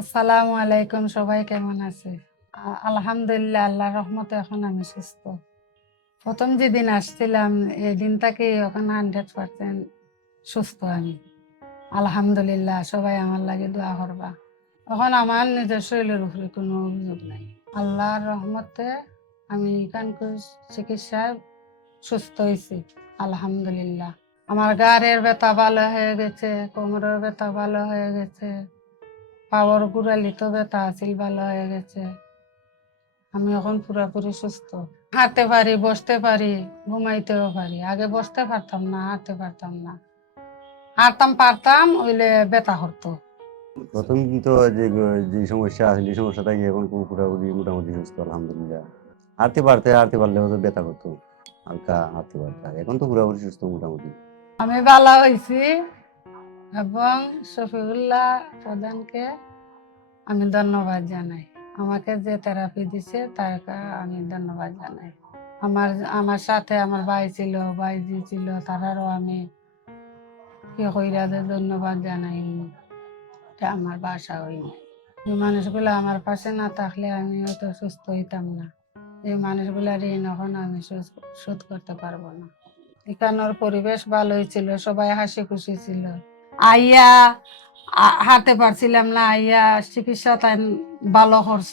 আসসালামু আলাইকুম, সবাই কেমন আছে? আলহামদুলিল্লাহ আল্লাহ রহমতে এখন আমি সুস্থ। প্রথম যেদিন আসছিলাম এই দিন থেকে এখন হান্ড্রেড পার্সেন্ট সুস্থ আমি। আলহামদুলিল্লাহ, সবাই আমার লাগে দোয়া করবা। এখন আমার নিজের শরীরের উপরে কোনো অভিযোগ নাই। আল্লাহর রহমতে আমি এখানকার চিকিৎসায় সুস্থ হয়েছি আলহামদুলিল্লাহ। আমার গাড়ের ব্যথা ভালো হয়ে গেছে, কোমরের ব্যথা ভালো হয়ে গেছে। পাওয়ার গুড়ালিত ব্যথা আছিল ভালো হয়ে গেছে। আমি এখন পুরোপুরি সুস্থ। হাঁটতে পারি বসতে পারি ঘুমাইতেও পারি। আগে বসতে পারতাম না হাঁটতে পারতাম না। হাঁটতাম পারতাম ওইলে ব্যথা হতো। প্রথম তো যে যে সমস্যা আসলে সমস্যা থেকে এখন পুরো- পুরোপুরি মোটামুটি সুস্থ আলহামদুলিল্লাহ। হাঁটতে পারতে হাঁটতে পারলে হয়তো ব্যথা করতো হালকা হাঁটতে পারতে আর এখন তো পুরোপুরি সুস্থ মোটামুটি। আমি ভালো হয়েছি। এবং শফিউল্লাহ প্রধানকে আমি ধন্যবাদ জানাই। আমাকে যে থেরাপি দিছে, তাকে আমি ধন্যবাদ জানাই। আমার আমার সাথে আমার ভাই ছিল ভাই ভাইজি ছিল, তারারও আমি কি কইরা যে ধন্যবাদ জানাই। এটা আমার বাসা হই এই মানুষগুলো আমার পাশে না থাকলে আমি হয়তো সুস্থ হইতাম না। এই মানুষগুলার ঋণ এখন আমি শোধ করতে পারব না। এখানের পরিবেশ ভালোই ছিল, সবাই হাসি খুশি ছিল। আইয়া হাঁটতে পারছিলাম না, আইয়া চিকিৎসা তাই ভালো খরচ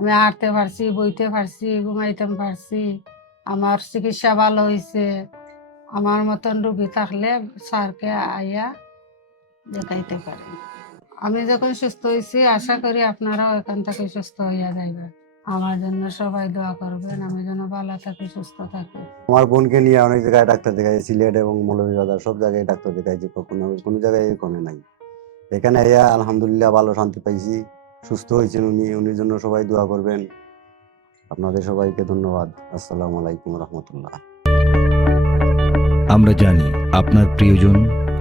আমি হাঁটতে পারছি, বইতে পারছি, ঘুমাইতে পারছি। আমার চিকিৎসা ভালো হয়েছে আমার মতন রুগী থাকলে স্যারকে আইয়া দেখাইতে পারে আমি যখন সুস্থ হয়েছি আশা করি আপনারাও এখান থেকে সুস্থ হইয়া যাইবেন। আমার জন্য সবাই দোয়া করবেন আমি যেন ভালো থাকি সুস্থ থাকি। আমার বোনকে নিয়ে অনেক জায়গায় ডাক্তার দেখাই সিলেট এবং মৌলভীবাজার সব জায়গায় ডাক্তার দেখাইছি কখনো কোনো জায়গায় কমে নাই। এখানে আইয়া আলহামদুলিল্লাহ ভালো শান্তি পাইছি সুস্থ হয়েছেন উনি উনির জন্য সবাই দোয়া করবেন। আপনাদের সবাইকে ধন্যবাদ। আসসালামু আলাইকুম রহমতুল্লাহ। আমরা জানি আপনার প্রিয়জন